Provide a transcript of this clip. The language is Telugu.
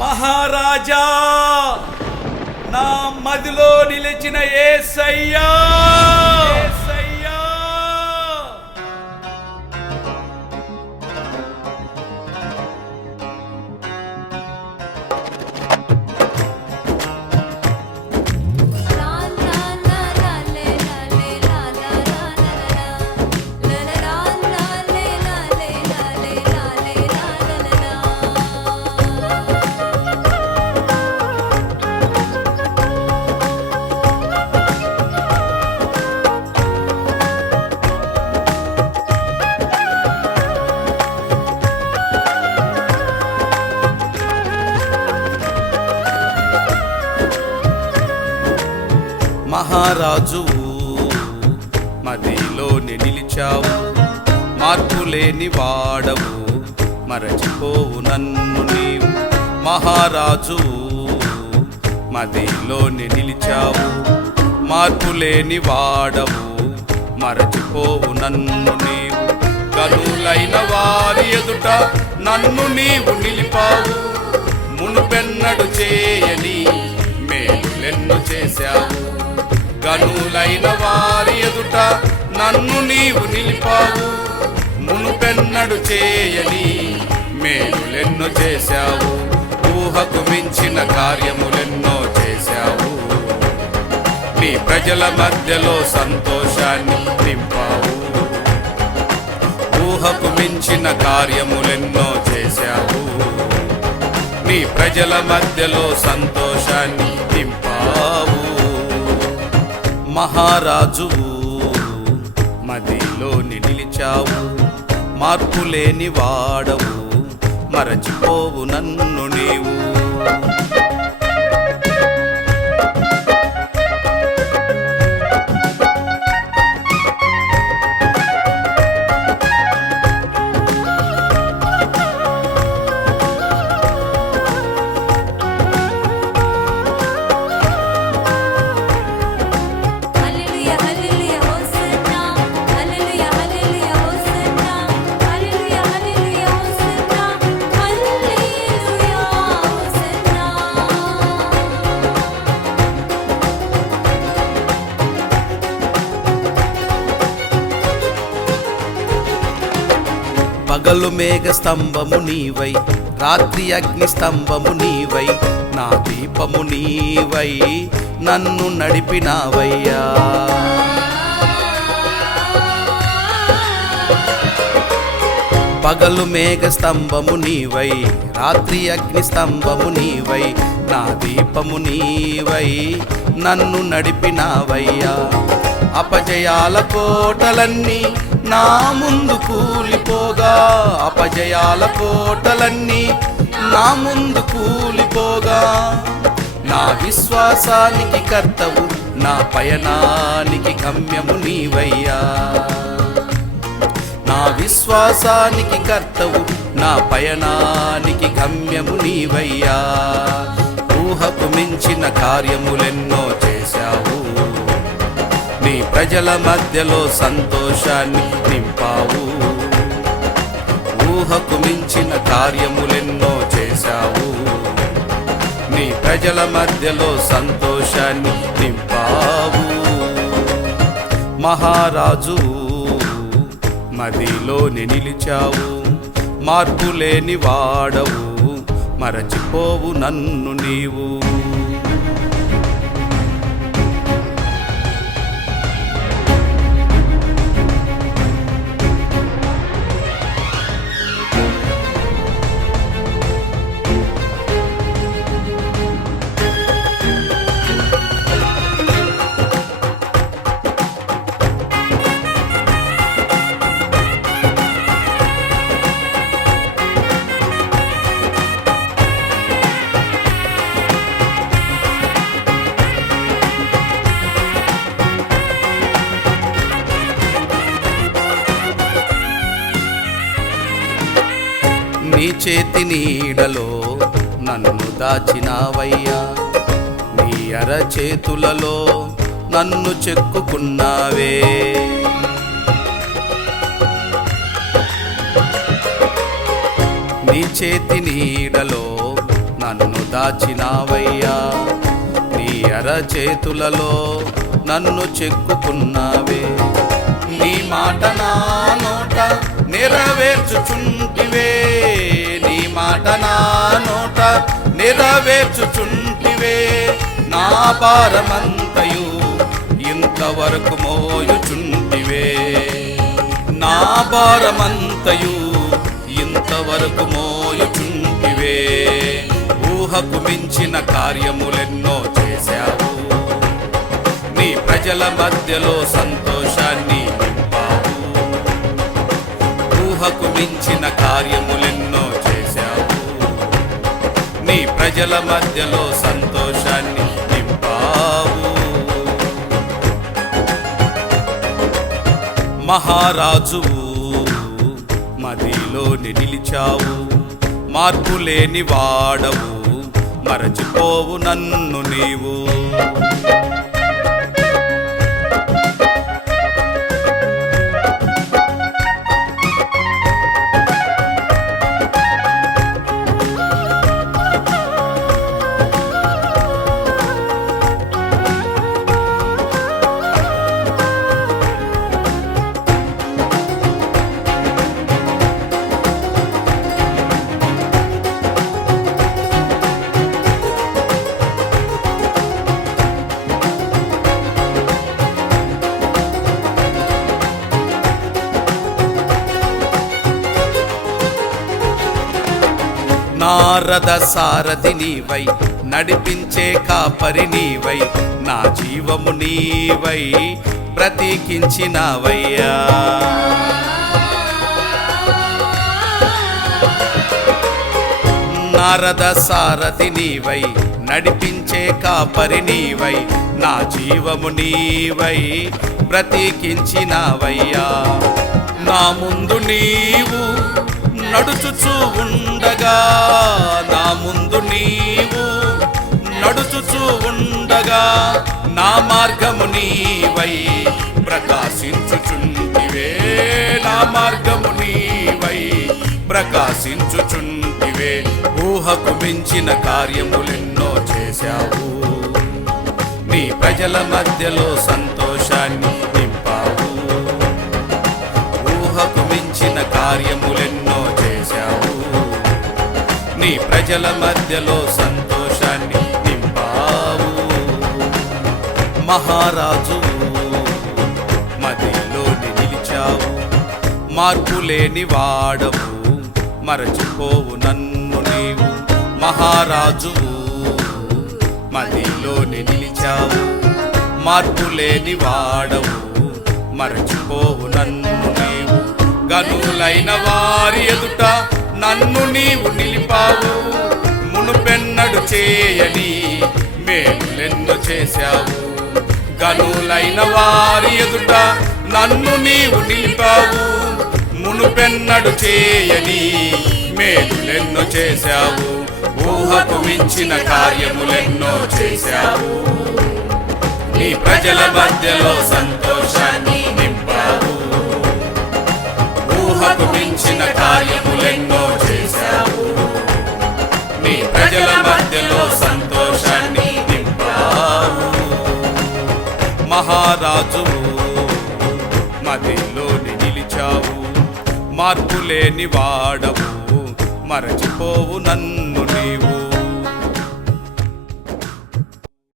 మహారాజా, నా మదిలో నిలిచిన యేసయ్యా, మహారాజు మదిలో నిలిచావు, మార్పులేని వాడవు, మరచిపోవు నన్ను నీవు. మహారాజు మదిలో నిలిచావు, మార్పులేని వాడవు, మరచిపోవు నన్ను నీవు. కనులైన వారి ఎదుట నన్ను నీవు నిలిపావు, మునుపెన్నడు చేయని మేలులెన్ను చేశావు. గనులైన వారి ఎదుట నన్ను నీవు నిలిపావు, మునుపెన్నడు చేయని మేలులెన్నో చేశావు. ఊహకు మించిన కార్యములెన్నో చేశావు, నీ ప్రజల మధ్యలో సంతోషాన్ని నింపావు. ఊహకు మించిన కార్యములెన్నో చేశావు, నీ ప్రజల మధ్యలో సంతోషాన్ని నింపావు. మహారాజు మదిలో నిలిచావు, మార్పులేని వాడవు, మరచిపోవు నన్ను నీవు. పగలు మేఘ స్తంభము నీవై, రాత్రి అగ్ని స్తంభము నీవై, నా దీపము నీవై, నన్ను నడిపినావయ్యా. పగలు మేఘ స్తంభము నీవై, రాత్రి అగ్ని స్తంభము నీవై, నా దీపము నీవై, నన్ను నడిపినావయ్యా. అపజయాల కోటలన్నీ నా ముందు కూలిపోగా, అపజయాల కోటలన్నీ నా ముందు కూలిపోగా, నా విశ్వాసానికి కర్తవు, నా పయనానికి గమ్యము నీవయ్యా. నా విశ్వాసానికి కర్తవు, నా పయనానికి గమ్యము నీవయ్యా. ఊహకు మించిన కార్యములెన్నో చేశావు, నీ ప్రజల మధ్యలో సంతోషాన్ని నింపావు. ఊహకు మించిన కార్యములెన్నో చేశావు, నీ ప్రజల మధ్యలో సంతోషాన్ని నింపావు. మహారాజు మదిలో నిలిచావు, మార్పులేని వాడవు, మరచిపోవు నన్ను నీవు. నీ చేతి నీడలో నన్ను దాచినావయ్యా, నీ అరచేతులలో నన్ను చెక్కుకున్నావే. నీ చేతి నీడలో నన్ను దాచినావయ్యా నీ అరచేతులలో నన్ను చెక్కుకున్నావే నీ మాట నా నోట నెరవేర్చుచుంటివే నీ మాట నా నోట నెరవేర్చుచుంటివే నా భారమంతయు ఇంతవరకు మోయుచుంటివే నా భారమంతయు ఇంతవరకు మోయుచుంటివే ఊహకు మించిన కార్యములెన్నో చేశావు నీ ప్రజల మధ్యలో సంతోషాన్ని నింపావు ఊహకు మించిన కార్యములెన్నో చేశావు నీ ప్రజల మధ్యలో సంతోషాన్ని నింపావు మహారాజువు మదిలోని నిలిచావు మార్పులేని వాడవు మరచిపోవు నన్ను నీవు నారద సారథి నీవై నడిపించే కాపరి నీవై నా జీవము నీవై ప్రతీకించినవయ్యా నారద సారథి నీవై నడిపించే కాపరి నీవై నా జీవము నీవై ప్రతీకించినవయ్యా నా ముందు నీవు నడుచుచూ ఉండగా నా ముందు నీవు నడుచుచూ ఉండగా నా మార్గము నీవై ప్రకాశించుచుంటివే నా మార్గము నీవై ప్రకాశించుచుంటివే ఊహకు మించిన కార్యములెన్నో చేశావు నీ ప్రజల మధ్యలో సంతోషాన్ని నింపావు ఊహకు మించిన కార్యములెన్నో చేశావు నీ ప్రజల మధ్యలో సంతోషాన్ని నింపావు మహారాజు మదిలోని నిలిచావు మార్పులేని వాడవు మరచిపోవు నన్ను నీవు మహారాజు మదిలోని నిలిచావు మార్పులేని వాడవు మరచిపోవు నన్ను నీవు గనులైన వారి ఎదుట నన్ను నీవు నిలిపావు మునుపెన్నడు చేయని మేలులెన్నో చేశావు గనులైన వారి ఎదుట నన్ను నీవు నిలిపావు మునుపెన్నడు చేయని మేలులెన్నో చేశావు ఊహకు మించిన కార్యములెన్నో చేశావు నీ ప్రజల మధ్యలో సంతోషాన్ని నింపావు ఊహకు మించిన కార్యములెన్నో చేశావు నీ ప్రజల మధ్యలో సంతోషాన్ని నింపావు మహారాజు మదిలోని నిలిచావు మార్పులేని వాడవు మరచిపోవు నన్ను